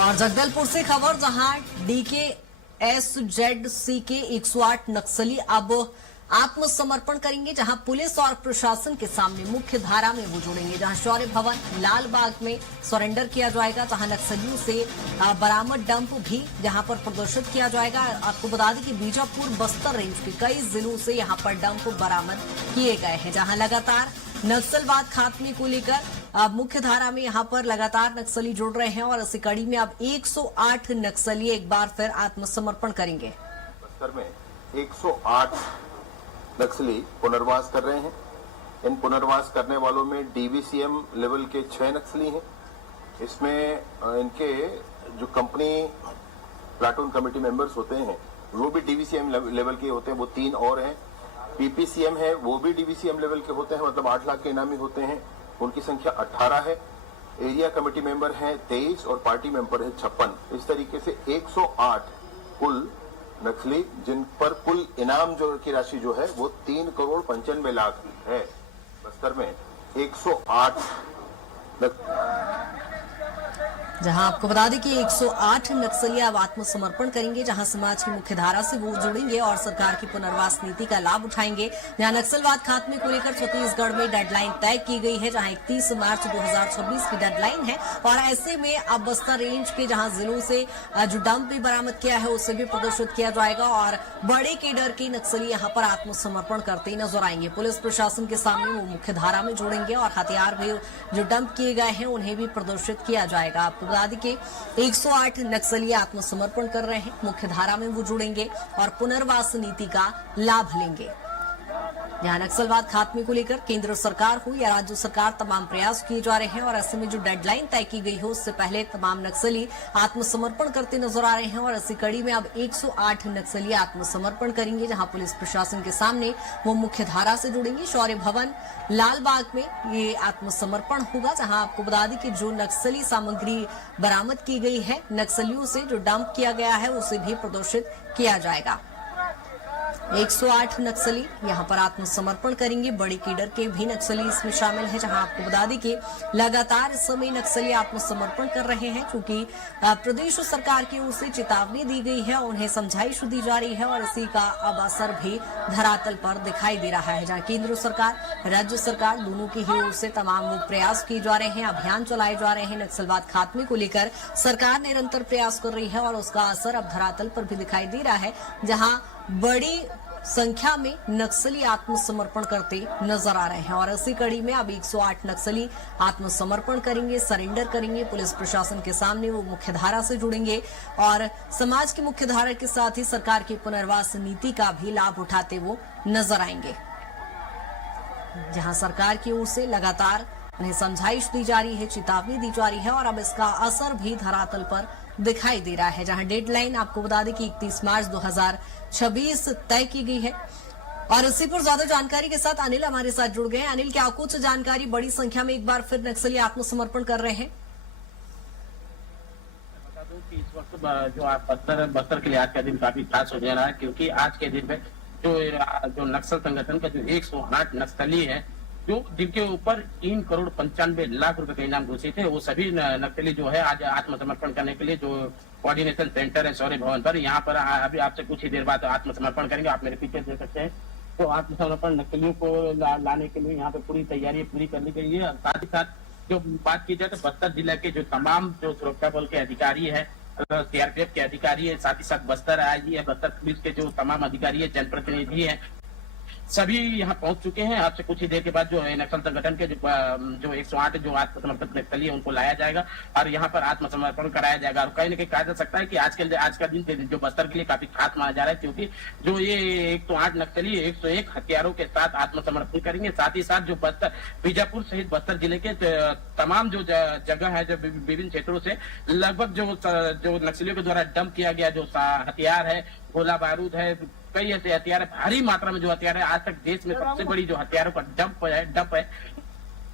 और जगदलपुर से खबर, जहां DKSZC के 108 नक्सली अब आत्मसमर्पण करेंगे, जहां पुलिस और प्रशासन के सामने मुख्य धारा में वो जुड़ेंगे, जहां शौर्य भवन लाल बाग में सरेंडर किया जाएगा, जहां नक्सलियों से बरामद डंप भी जहां पर प्रदर्शित किया जाएगा। आपको बता दें कि बीजापुर बस्तर रेंज के कई जिलों से यहां पर डंप बरामद किए गए हैं, जहां लगातार नक्सलवाद खात्मे को लेकर मुख्य धारा में यहां पर लगातार नक्सली जुड़ रहे हैं और इसी कड़ी में अब 108 नक्सली एक बार फिर आत्मसमर्पण करेंगे। बस्तर में 108 नक्सली पुनर्वास कर रहे हैं। इन पुनर्वास करने वालों में DVCM लेवल के 6 नक्सली हैं। इसमें इनके जो कंपनी प्लाटून कमेटी मेंबर्स होते हैं वो भी DVCM लेवल के होते हैं, वो 3 और हैं। PPCM है, वो भी DVCM लेवल के होते हैं, मतलब 8 लाख के इनामी होते हैं। उनकी संख्या 18 है। एरिया कमेटी मेंबर हैं 23 और पार्टी मेंबर है 56। इस तरीके से 108 कुल नक्सली, जिन पर कुल इनाम जो की राशि जो है वो 3 करोड़ 95 लाख है। बस्तर में 108 जहां आपको बता दें कि 108 नक्सली अब आत्मसमर्पण करेंगे, जहां समाज की मुख्य धारा से वो जुड़ेंगे और सरकार की पुनर्वास नीति का लाभ उठाएंगे। जहां नक्सलवाद खात्मे को लेकर छत्तीसगढ़ में डेडलाइन तय की गई है, जहां 31 मार्च 2026 की डेडलाइन है और ऐसे में अब बस्तर रेंज के जहां जिलों से जो डंप भी बरामद किया है उसे भी प्रदर्शित किया जाएगा और बड़े के डर के नक्सली यहां पर आत्मसमर्पण करते नजर आएंगे। पुलिस प्रशासन के सामने वो मुख्य धारा में जुड़ेंगे और हथियार भी जो डंप किए गए हैं उन्हें भी प्रदर्शित किया जाएगा। आपको बता दें कि 108 नक्सली आत्मसमर्पण कर रहे हैं, मुख्य धारा में वो जुड़ेंगे और पुनर्वास नीति का लाभ लेंगे। जहां नक्सलवाद खात्मे को लेकर केंद्र सरकार हो या राज्य सरकार तमाम प्रयास किए जा रहे हैं और ऐसे में जो डेडलाइन तय की गई हो उससे पहले तमाम नक्सली आत्मसमर्पण करते नजर आ रहे हैं और इसी कड़ी में अब 108 नक्सली आत्मसमर्पण करेंगे, जहां पुलिस प्रशासन के सामने वो मुख्य धारा से जुड़ेंगे। शौर्य भवन लाल बाग में ये आत्मसमर्पण होगा, जहां आपको बता दें कि जो नक्सली सामग्री बरामद की गई है, नक्सलियों से जो डंप किया गया है उसे भी प्रदर्शित किया जाएगा। 108 नक्सली यहां पर आत्मसमर्पण करेंगे। बड़ी कीडर के भी नक्सली इसमें शामिल हैं, जहां आपको बता दें कि लगातार इस समय नक्सली आत्मसमर्पण कर रहे हैं, क्योंकि प्रदेश सरकार की ओर से चेतावनी दी गई है, उन्हें समझाइश दी जा रही है और इसी का अब असर भी धरातल पर दिखाई दे रहा है। जहां केंद्र सरकार, राज्य सरकार दोनों की ही ओर से तमाम प्रयास किए जा रहे हैं, अभियान चलाए जा रहे हैं। नक्सलवाद खात्मे को लेकर सरकार निरंतर प्रयास कर रही है और उसका असर अब धरातल पर भी दिखाई दे रहा है, जहां बड़ी संख्या में नक्सली आत्मसमर्पण करते नजर आ रहे हैं और इसी कड़ी में अब 108 नक्सली आत्मसमर्पण करेंगे, सरेंडर करेंगे। पुलिस प्रशासन के सामने वो मुख्य धारा से जुड़ेंगे और समाज की मुख्य धारा के साथ ही सरकार की पुनर्वास नीति का भी लाभ उठाते वो नजर आएंगे। जहां सरकार की ओर से लगातार उन्हें समझाइश दी जा रही है, चेतावनी दी जा रही है और अब इसका असर भी धरातल पर दिखाई दे रहा है। जहां डेडलाइन आपको बता दें कि 31 मार्च 2026 तय की गई है और इसी पर ज्यादा जानकारी के साथ अनिल हमारे साथ जुड़ गए। अनिल, क्या कुछ जानकारी? बड़ी संख्या में एक बार फिर नक्सली आत्मसमर्पण कर रहे हैं। बता दूं कि इस वक्त जो आप बस्तर के लिए आज का दिन काफी खास हो जा रहा है, क्योंकि आज के दिन में जो नक्सल संगठन का जो 108 नक्सली है, जो जिनके ऊपर 3 करोड़ 95 लाख रुपए के इनाम घोषित थे, वो सभी नक्सली जो है आज आत्मसमर्पण करने के लिए जो कोऑर्डिनेशन सेंटर है शौर्य भवन पर, यहाँ पर अभी आपसे कुछ ही देर बाद आत्मसमर्पण करेंगे। आप मेरे पीछे देख सकते हैं। तो आत्मसमर्पण नक्सलियों को लाने के लिए यहाँ पे पूरी तैयारी पूरी कर ली गई है। साथ ही साथ जो बात की जाए तो बस्तर जिला के जो तमाम जो सुरक्षा बल के अधिकारी है, CRPF के अधिकारी है, साथ ही साथ बस्तर आईजी है, बस्तर पुलिस के जो तमाम अधिकारी है, जनप्रतिनिधि है, सभी यहाँ पहुंच चुके हैं। आपसे कुछ ही देर के बाद जो है नक्सल संगठन के जो 108 जो आत्मसमर्पित नक्सली है उनको लाया जाएगा और यहाँ पर आत्मसमर्पण कराया जाएगा। और कहीं न कहीं कहा जा सकता है कि आज का दिन जो बस्तर के लिए काफी खास माना जा रहा है, क्योंकि जो ये 108 नक्सली 101 हथियारों के साथ आत्मसमर्पण करेंगे। साथ ही साथ जो बस्तर बीजापुर सहित बस्तर जिले के तमाम जो जगह है, जो विभिन्न क्षेत्रों से लगभग जो नक्सलियों के द्वारा डंप किया गया जो हथियार है, गोला बारूद है, कई ऐसे हथियार है, भारी मात्रा में जो हथियार है, आज तक देश में सबसे बड़ी जो हथियारों का डंप है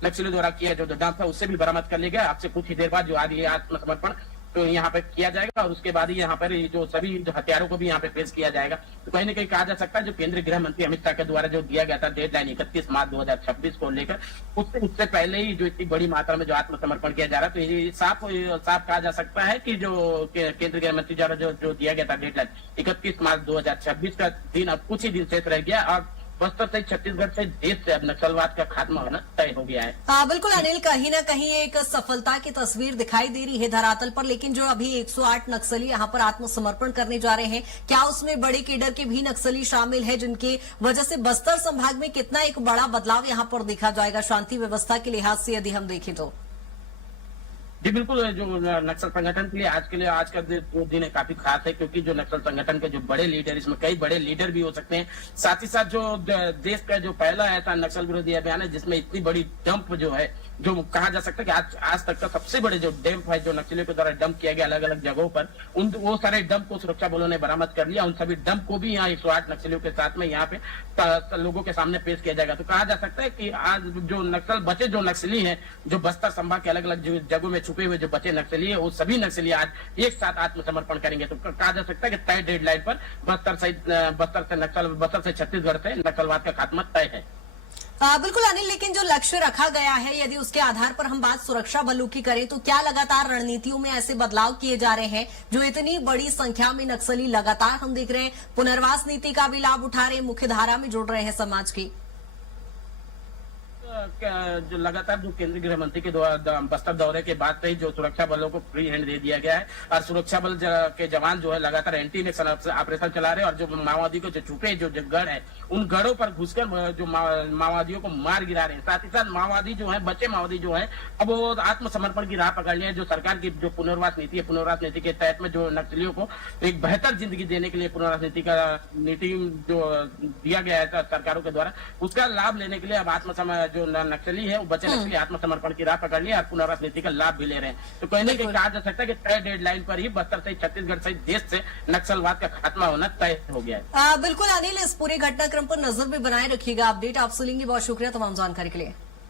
नक्सलियों द्वारा किया जो डंप है, उससे भी बरामद कर लिया गया। आपसे कुछ ही देर बाद जो आज ये आत्मसमर्पण तो यहाँ पे किया जाएगा और उसके बाद ही यहाँ पर जो सभी जो हथियारों को भी यहाँ पे पेश किया जाएगा। तो कहीं न कहीं कहा जा सकता है जो केंद्रीय गृह मंत्री अमित शाह के द्वारा जो दिया गया था डेडलाइन 31 मार्च 2026 को लेकर, उससे पहले ही जो इतनी बड़ी मात्रा में जो आत्मसमर्पण किया जा रहा है, तो ये साफ कहा जा सकता है कि जो केंद्रीय गृह मंत्री द्वारा जो दिया गया था डेडलाइन 31 मार्च 2026 का दिन अब कुछ ही दिन शेष रह गया और बस्तर से छत्तीसगढ़ से देश से अब नक्सलवाद का खात्मा होना तय हो गया है। बिल्कुल अनिल, कहीं ना कहीं एक सफलता की तस्वीर दिखाई दे रही है धरातल पर, लेकिन जो अभी 108 नक्सली यहाँ पर आत्मसमर्पण करने जा रहे हैं, क्या उसमें बड़े केडर के भी नक्सली शामिल है जिनके वजह से बस्तर संभाग में कितना एक बड़ा बदलाव यहाँ पर देखा जाएगा शांति व्यवस्था के लिहाज से यदि हम देखें तो? जी बिल्कुल, जो नक्सल संगठन के लिए आज का दिन है काफी खास है, क्योंकि जो नक्सल संगठन के जो बड़े लीडर, इसमें कई बड़े लीडर भी हो सकते हैं, साथ ही साथ जो देश का जो पहला ऐसा नक्सल विरोधी अभियान है जिसमें इतनी बड़ी डंप जो है, जो कहा जा सकता है कि आज तक का सबसे बड़े जो डंप है जो नक्सलियों के द्वारा डंप किया गया अलग अलग जगहों पर, वो सारे डंप को सुरक्षा बलों ने बरामद कर लिया। उन सभी डंप को भी यहाँ 108 नक्सलियों के साथ में यहाँ पे लोगों के सामने पेश किया जाएगा। तो कहा जा सकता है कि आज जो नक्सली हैं, जो बस्तर संभाग के अलग अलग जगहों में छुपे हुए जो बचे नक्सली है, वो सभी नक्सली आज एक साथ आत्मसमर्पण करेंगे। तो कहा जा सकता है कि तय डेडलाइन पर बस्तर से छत्तीसगढ़ से नक्सलवाद का खात्मा तय है। बिल्कुल अनिल, लेकिन जो लक्ष्य रखा गया है, यदि उसके आधार पर हम बात सुरक्षा बलों की करें तो क्या लगातार रणनीतियों में ऐसे बदलाव किए जा रहे हैं जो इतनी बड़ी संख्या में नक्सली लगातार हम देख रहे हैं पुनर्वास नीति का भी लाभ उठा रहे हैं, मुख्य धारा में जुड़ रहे हैं समाज की? जो लगातार जो केंद्रीय गृह मंत्री के बस्तर दौरे के बाद से ही जो सुरक्षा बलों को फ्री हैंड दे दिया गया है और सुरक्षा बल के जवान जो है लगातार एंटी इलेक्शन ऑपरेशन चला रहे हैं और जो माओवादी को जो छुपे जो गढ़ है, उन गढ़ों पर घुसकर जो माओवादियों को मार गिरा रहे हैं। साथ ही साथ माओवादी जो है, बचे माओवादी जो है, अब वो आत्मसमर्पण की राह पकड़ लिया है। जो सरकार की जो पुनर्वास नीति है, पुनर्वास नीति के तहत में जो नक्सलियों को एक बेहतर जिंदगी देने के लिए पुनर्वास नीति जो दिया गया है सरकारों के द्वारा, उसका लाभ लेने के लिए अब जो नक्सली है, वो बचे नक्सली आत्मसमर्पण की राह पकड़ लिया और पुनर्वास नीति का लाभ भी ले रहे हैं। तो कहीं ना कहीं कहा जा सकता है कि तय डेडलाइन पर ही बस्तर से छत्तीसगढ़ सहित देश से नक्सलवाद का खात्मा होना तय हो गया है। बिल्कुल अनिल, इस पूरे घटनाक्रम पर नजर भी बनाए रखिएगा। अपडेट आपसे लेंगे, बहुत शुक्रिया तमाम जानकारी के लिए।